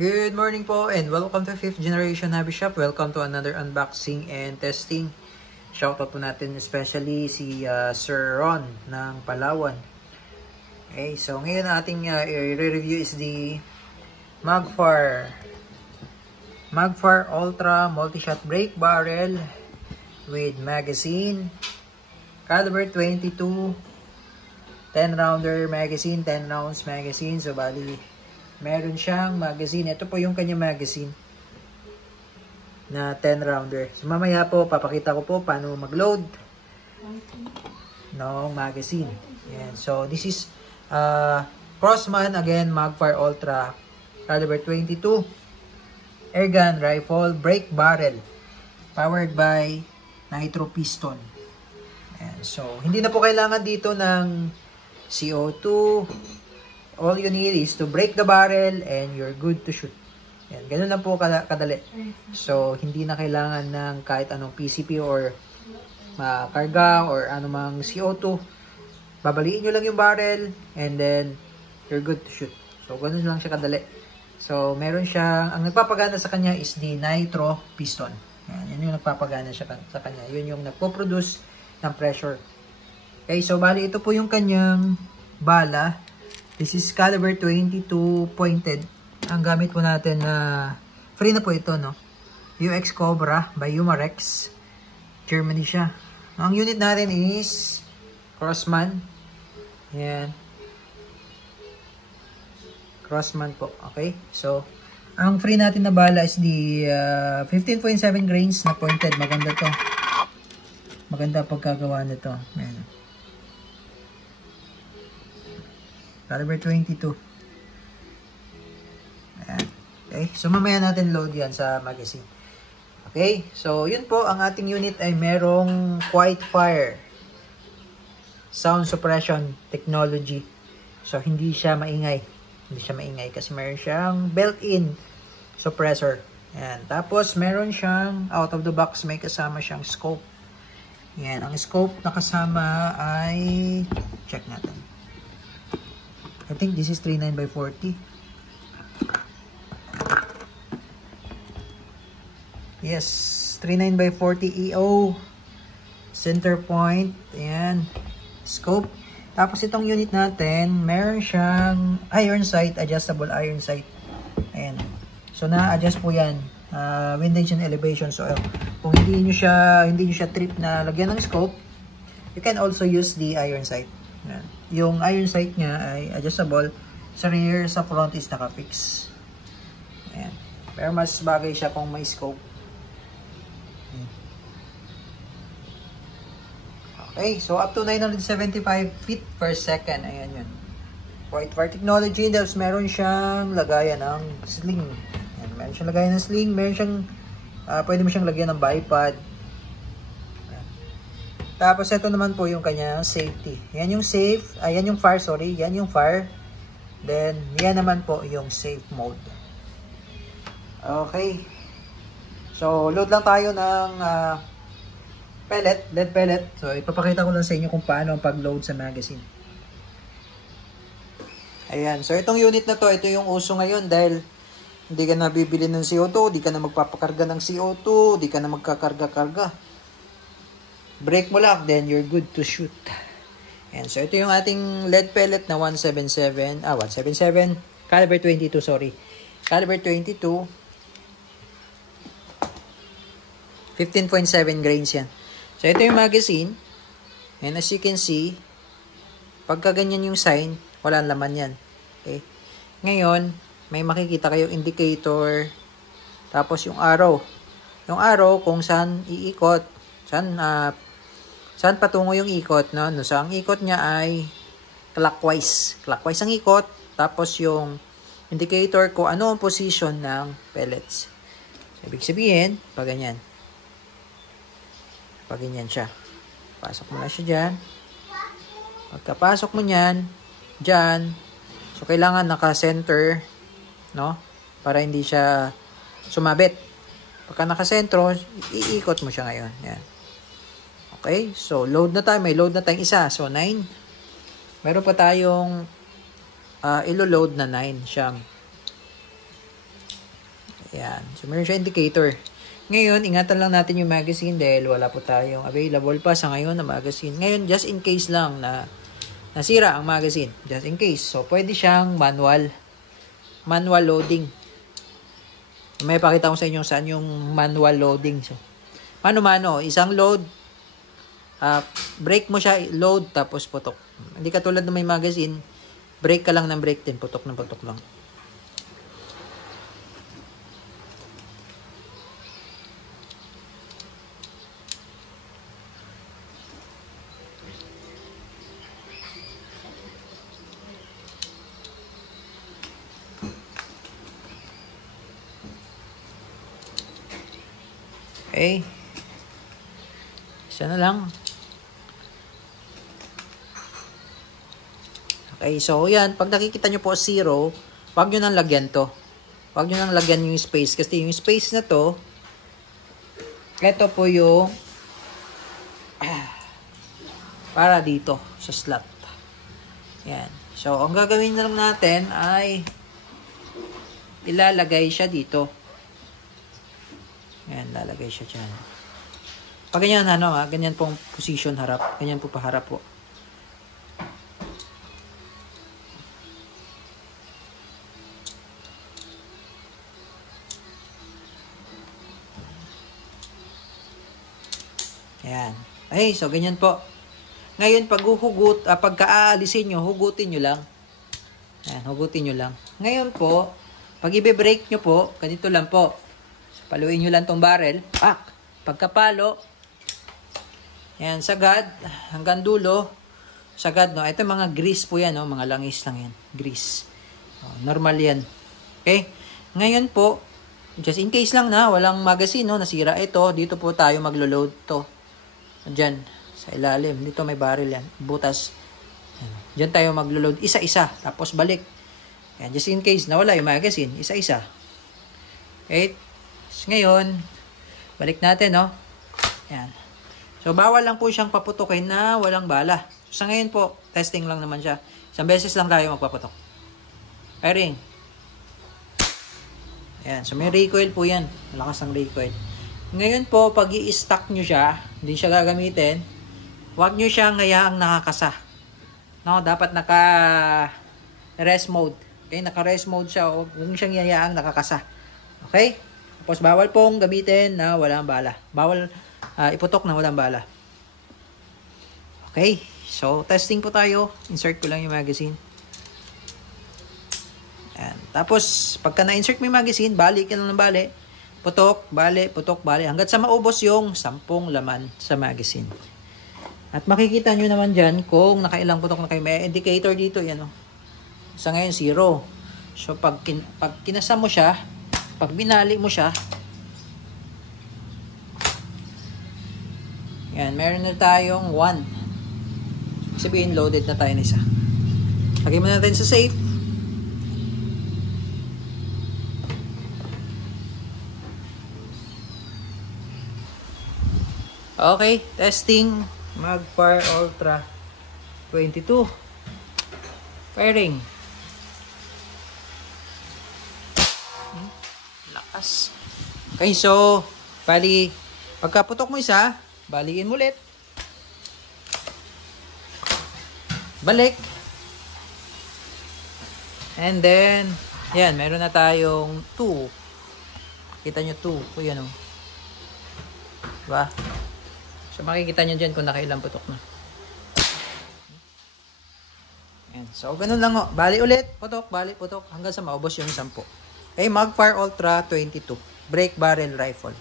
Good morning po and welcome to 5th Generation Hobby Shop. Welcome to another unboxing and testing. Shoutout po natin especially si Sir Ron ng Palawan. Okay, so ngayon ating i-review is the Magfar Ultra Multi-Shot Brake Barrel with magazine, caliber 22, 10 rounder magazine, 10 rounds magazine. So bali meron siyang magazine. Ito po yung kanya magazine na 10 rounder. So mamaya po papakita ko po paano mag-load ng magazine. Yan. So this is Crossman, again, Magfar Ultra caliber 22 airgun rifle brake barrel powered by nitro piston. Yan. So hindi na po kailangan dito ng CO2. All you need is to break the barrel and you're good to shoot. Yan, ganun lang po kadali. So, hindi na kailangan ng kahit anong PCP or karga or anumang CO2. Babaliin nyo lang yung barrel and then you're good to shoot. So, ganun lang siya kadali. So, meron siyang, ang nagpapagana sa kanya is the nitro piston. Yan yung nagpapagana siya sa kanya. Yun yung nagpo-produce ng pressure. Okay, so bali ito po yung kanyang bala. This is caliber 22 pointed. Ang gamit po natin na free na po ito, no? UX Cobra by Umarex. Germany siya. Ang unit natin is Crossman. Yan. Crossman po. Okay? So, ang free natin na bala is the 15.7 grains na pointed. Maganda to. Maganda pagkagawa nito. Yan. Caliber 22. Ayan. Okay. So, mamaya natin load yan sa magazine. Okay. So, yun po. Ang ating unit ay merong Quiet Fire sound suppression technology. So, hindi siya maingay. Hindi siya maingay kasi meron siyang built-in suppressor. Ayan. Tapos, meron siyang out of the box. May kasama siyang scope. Ayan. Ang scope na kasama ay check natin. I think this is 39 by 40. Yes, 39 by 40 EO. Center point. Ayan. Scope. Tapos itong unit natin, meron siyang iron sight, adjustable iron sight. Ayan. So na-adjust po yan. Windage and elevation. So kung hindi nyo siya trip na lagyan ng scope, you can also use the iron sight. Ayan. Yung iron sight niya ay adjustable. Sa rear, sa front is naka-fix. Ayan. Pero mas bagay siya kung may scope. Ayan. Okay, so up to 975 feet per second. Ayan yun. Quiet Fire technology. Tapos meron siyang lagayan ng sling. Ayan. Meron siyang lagayan ng sling. Meron siyang, pwede mo siyang lagyan ng bipod. Tapos, ito naman po yung kanyang safety. Yan yung safe. Yan yung fire, sorry. Yan yung fire. Then, yan naman po yung safe mode. Okay. So, load lang tayo ng pellet, lead pellet. So, ipapakita ko lang sa inyo kung paano ang pag-load sa magazine. Ayan. So, itong unit na to, ito yung uso ngayon dahil hindi ka na bibili ng CO2, hindi ka na magpapakarga ng CO2, hindi ka na magkakarga-karga. Break mo lang, then you're good to shoot. And so, ito yung ating lead pellet na 177, caliber 22, sorry. Caliber 22, 15.7 grains yan. So, ito yung magazine. And as you can see, pagka ganyan yung sign, walang laman yan. Okay? Ngayon, may makikita kayong indicator, tapos yung arrow. Yung arrow, kung saan iikot, saan patungo yung ikot, no? So, ang ikot niya ay clockwise. Clockwise ang ikot. Tapos yung indicator ko ano ang position ng pellets. So, ibig sabihin, pag ganyan. Pag ganyan siya. Pasok mo na siya dyan. Pagkapasok mo niyan, dyan. So, kailangan naka-center, no? Para hindi siya sumabit. Pagka naka-sentro, iikot mo siya ngayon. Yan. Okay, so load na tayo. May load na tayong isa. So 9. Meron pa tayong ilo-load na 9 siyang. Yan. So, meron siya indicator. Ngayon, ingatan lang natin yung magazine dahil wala po tayong available pa sa ngayon na magazine. Ngayon, just in case lang na nasira ang magazine. Just in case. So, pwede siyang manual loading. May pakita ko sa inyo saan yung manual loading. So, mano-mano, isang load, break mo siya, load, tapos putok. Hindi katulad ng may magazine, break ka lang ng break din, putok ng putok lang. Okay. Isa na lang. Okay, so yan. Pag nakikita nyo po 0, wag nyo nang lagyan to. Wag nyo nang lagyan yung space. Kasi yung space na to, ito po yung para dito sa slot. Yan. So, ang gagawin na lang natin ay ilalagay siya dito. Ayan, lalagay siya dyan. Pag ganyan, ganyan pong position harap. Ganyan po paharap po. Ayan. Ay, so ganyan po. Ngayon, pagka-aalisin nyo, hugutin nyo lang. Ayan, hugutin nyo lang. Ngayon po, pag i-break nyo po, ganito lang po. Paluin nyo lang tong barrel. Pak! Pagkapalo. Yan, sagad. Hanggang dulo. Sagad, no? Ito mga grease po yan, no? Mga langis lang yan. Grease. Normal yan. Okay? Ngayon po, just in case lang na, walang magazine, no? Nasira ito. Dito po tayo maglo-load to. Diyan, sa ilalim. Dito may barrel yan. Butas. Yan. Diyan tayo maglo-load. Isa-isa. Tapos balik. Yan, just in case nawala yung magazine. Isa-isa. Okay? Ngayon, balik natin, no? Yan. So, bawal lang po siyang paputukin na walang bala. So, sa ngayon po, testing lang naman siya. Isang beses lang tayo magpaputok. Firing. Yan. So, may recoil po yan. Malakas ang recoil. Ngayon po, pag i-stack nyo siya, hindi siya gagamitin, huwag nyo siyang hayaang nakakasa. No? Dapat naka-rest mode. Okay? Naka-rest mode siya. Huwag nyo siyang hayaang nakakasa. Okay? Tapos bawal pong gamitin na walang bala. Bawal iputok na walang bala. Okay. So, testing po tayo. Insert ko lang yung magazine. Ayan. Tapos, pagka na-insert mo yung magazine, bali ka lang ng bali. Putok, bali, putok, bali. Hanggat sa maubos yung 10 laman sa magazine. At makikita nyo naman dyan kung nakailang putok na kayo. May indicator dito. Yan, oh. Sa ngayon, 0. So, pag kinasa mo siya, pag binali mo siya, yan, meron na tayong 1. Sabihin, loaded na tayo na isa. Lagay mo natin sa safe. Okay, testing. Magfire Ultra 22. Firing. Lakas. Okay, so, bali, pagkaputok mo isa, baliin mo ulit. Balik. And then, yan, meron na tayong 2. Kita nyo 2. O yan o. Diba? So, makikita nyo dyan kung nakailang putok na. Yan. So, ganun lang o. Bali ulit. Putok, bali, putok. Hanggang sa maubos yung 10. Okay, Magfire Ultra 22. Break Barrel Rifle.